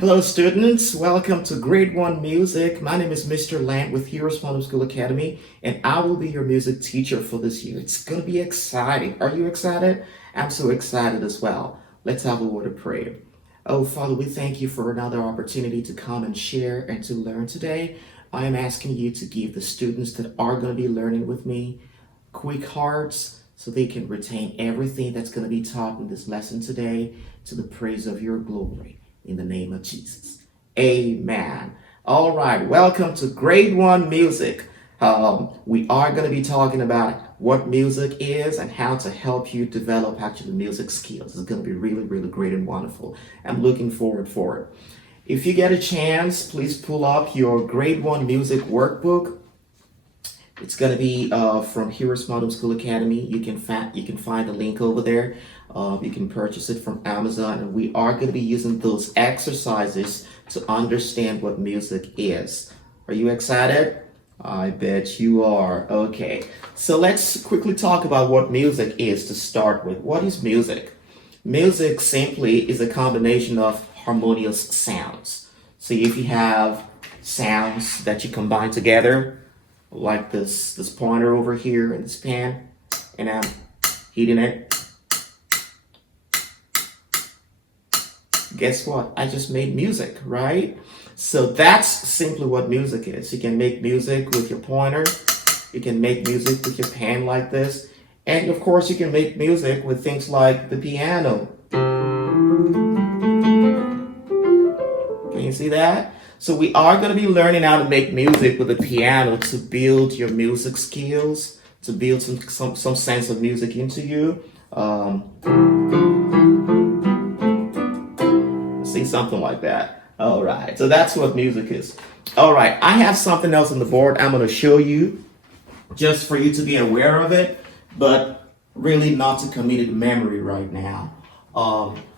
Hello students, welcome to Grade 1 Music. My name is Mr. Lant with HeroesMart Homeschool Academy, and I will be your music teacher for this year. It's going to be exciting. Are you excited? I'm so excited as well. Let's have a word of prayer. Oh Father, we thank you for another opportunity to come and share and to learn today. I am asking you to give the students that are going to be learning with me quick hearts so they can retain everything that's going to be taught in this lesson today to the praise of your glory. In the name of Jesus. Amen. All right. Welcome to Grade 1 Music. We are going to be talking about what music is and how to help you develop actually music skills. It's going to be really, really great and wonderful. I'm looking forward for it. If you get a chance, please pull up your Grade 1 Music Workbook. It's going to be from HeroesMart Homeschool Academy. You can find the link over there. You can purchase it from Amazon, and we are going to be using those exercises to understand what music is. Are you excited? I bet you are. Okay, so let's quickly talk about what music is to start with. What is music? Music simply is a combination of harmonious sounds. So if you have sounds that you combine together, like this pointer over here and this pen, and I'm hitting it. Guess what? I just made music, right? So that's simply what music is. You can make music with your pointer. You can make music with your pen like this. And of course, you can make music with things like the piano. Can you see that? So we are going to be learning how to make music with the piano to build your music skills, to build some sense of music into you. See, something like that. All right, so that's what music is. All right, I have something else on the board I'm going to show you just for you to be aware of it, but really not to commit it to memory right now.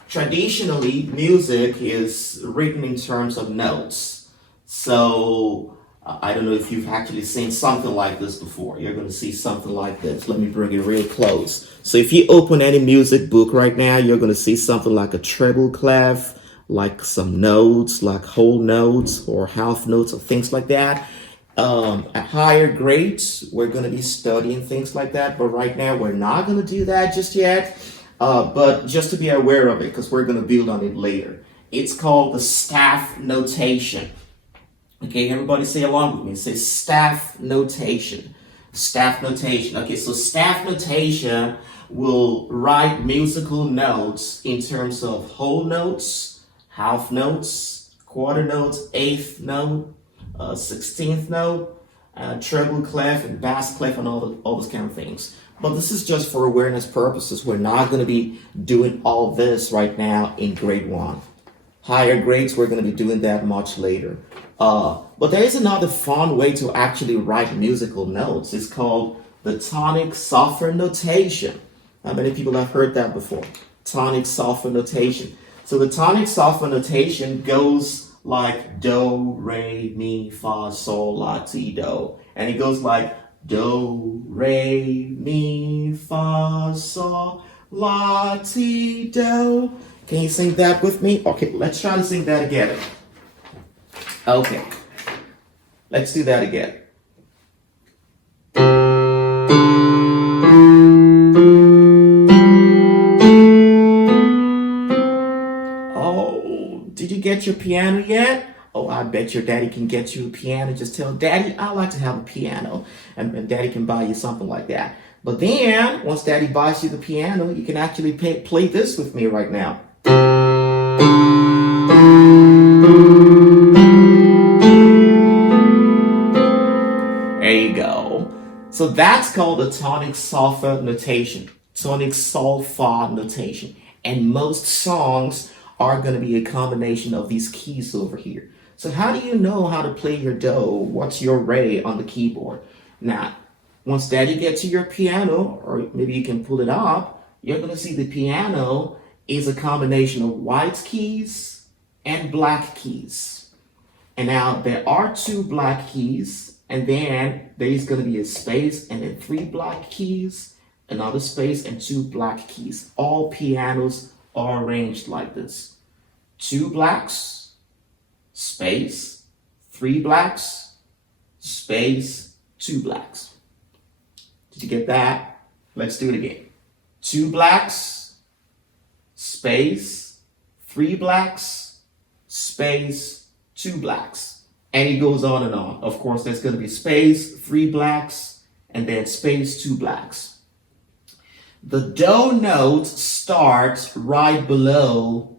Traditionally, music is written in terms of notes. So I don't know if you've actually seen something like this before. You're going to see something like this. Let me bring it real close. So if you open any music book right now, you're going to see something like a treble clef, like some notes, like whole notes or half notes or things like that. At higher grades, we're going to be studying things like that. But right now, we're not going to do that just yet. But just to be aware of it, because we're going to build on it later. It's called the staff notation. Okay, everybody say along with me. Say staff notation. Staff notation. Okay, so staff notation will write musical notes in terms of whole notes, half notes, quarter notes, eighth note, 16th note, treble clef, and bass clef, and all those kind of things. But this is just for awareness purposes. We're not going to be doing all this right now in grade 1. Higher grades, we're going to be doing that much later. But there is another fun way to actually write musical notes. It's called the tonic-solfa notation. How many people have heard that before? Tonic-solfa notation. So the tonic-solfa notation goes like do, re, mi, fa, sol, la, ti, do. And it goes like do, re, mi, fa, sol, la, ti, do. Can you sing that with me? Okay, let's try to sing that together. Okay, let's do that again. Oh, did you get your piano yet? Oh, I bet your daddy can get you a piano. Just tell daddy, I like to have a piano. And daddy can buy you something like that. But then, once daddy buys you the piano, you can actually play this with me right now. There you go. So that's called the tonic-solfa notation. Tonic-solfa notation. And most songs are going to be a combination of these keys over here. So how do you know how to play your do? What's your re on the keyboard? Now, once daddy gets to your piano, or maybe you can pull it up, you're going to see the piano is a combination of white keys and black keys. And now there are 2 black keys, and then there is going to be a space, and then 3 black keys, another space, and 2 black keys. All pianos are arranged like this. 2 blacks, space, 3 blacks, space, 2 blacks. Did you get that? Let's do it again. 2 blacks, space, 3 blacks, space, 2 blacks. And it goes on and on. Of course, there's going to be space, 3 blacks, and then space, 2 blacks. The do note starts right below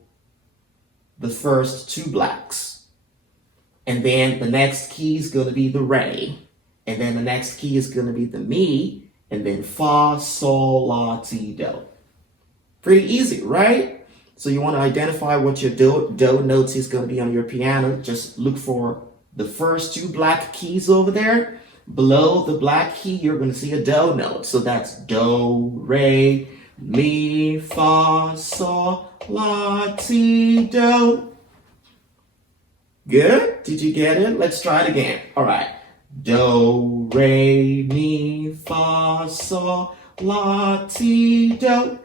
the first 2 blacks. And then the next key is going to be the re. And then the next key is going to be the mi. And then fa, sol, la, ti, do. Pretty easy, right? So you want to identify what your do notes is going to be on your piano. Just look for the first 2 black keys over there. Below the black key, you're going to see a do note. So that's do, re, mi, fa, sol, la, ti, do. Good? Did you get it? Let's try it again. All right. Do, re, mi, fa, sol, la, ti, do.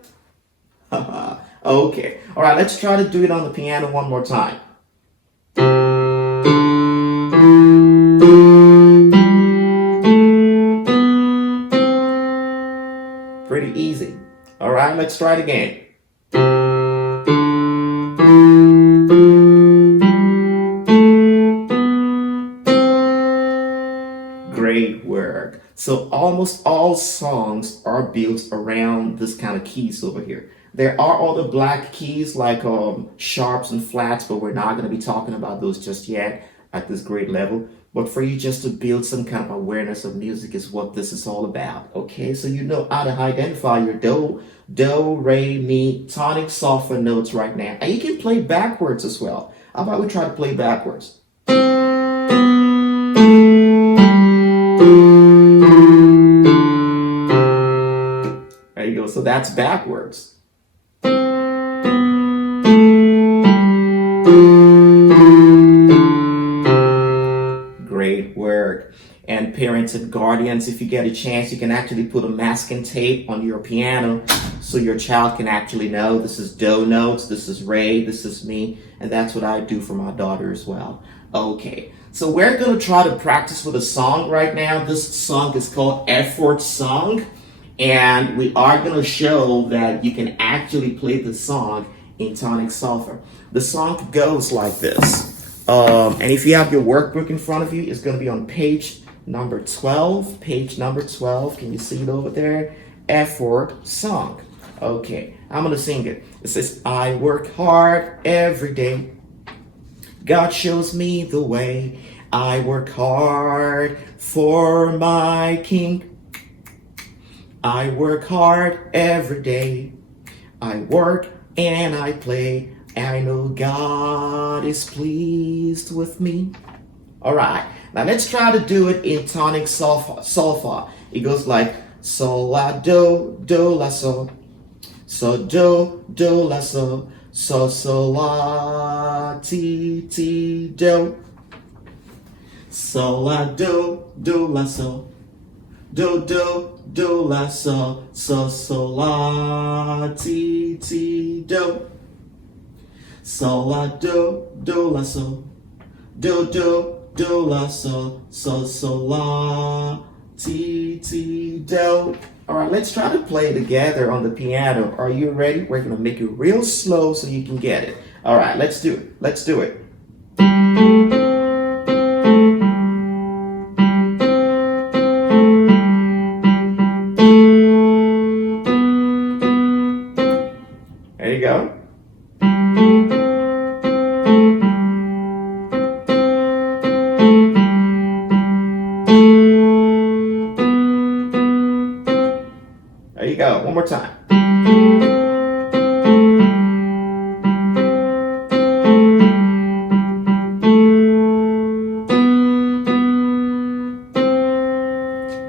Okay. All right, let's try to do it on the piano one more time. Pretty easy. All right, let's try it again. Great work. So almost all songs are built around this kind of keys over here. There are other black keys like sharps and flats, but we're not going to be talking about those just yet at this grade level. But for you just to build some kind of awareness of music is what this is all about. Okay, so you know how to identify your do, re, mi, tonic-solfa notes right now. And you can play backwards as well. How about we try to play backwards? There you go. So that's backwards. Great work. And parents and guardians, if you get a chance, you can actually put a masking tape on your piano so your child can actually know this is do notes, this is re, this is mi, and that's what I do for my daughter as well. Okay, so we're going to try to practice with a song right now. This song is called Effort Song, and we are going to show that you can actually play the song in tonic-solfa. The song goes like this. And if you have your workbook in front of you, it's going to be on page number 12. Page number 12. Can you see it over there? Effort Song. Okay, I'm going to sing it. It says, I work hard every day. God shows me the way. I work hard for my King. I work hard every day. I work and I play. I know God is pleased with me. All right, now let's try to do it in tonic-solfa. It goes like sol, la, do, la, sol. So, do, la, sol. So, la, ti, do. Sol, la, do, la, sol. Do, la, sol. So, la, ti, do. Sol, la, do, la, sol. Do, la, sol. So, la, ti, do. All right, let's try to play it together on the piano. Are you ready? We're going to make it real slow so you can get it. All right, let's do it. Let's do it. There you go. There you go. One more time.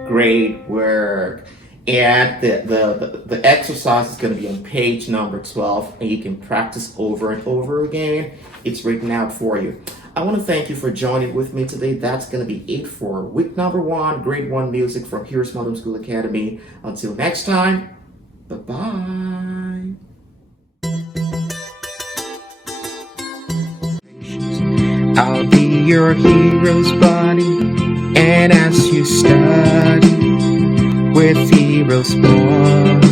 Great work. And the exercise is going to be on page number 12, and you can practice over and over again. It's written out for you. I want to thank you for joining with me today. That's going to be it for week number 1, grade 1 music from HeroesMart Homeschool Academy. Until next time, bye-bye. I'll be your hero's buddy, and as you study with HeroesMart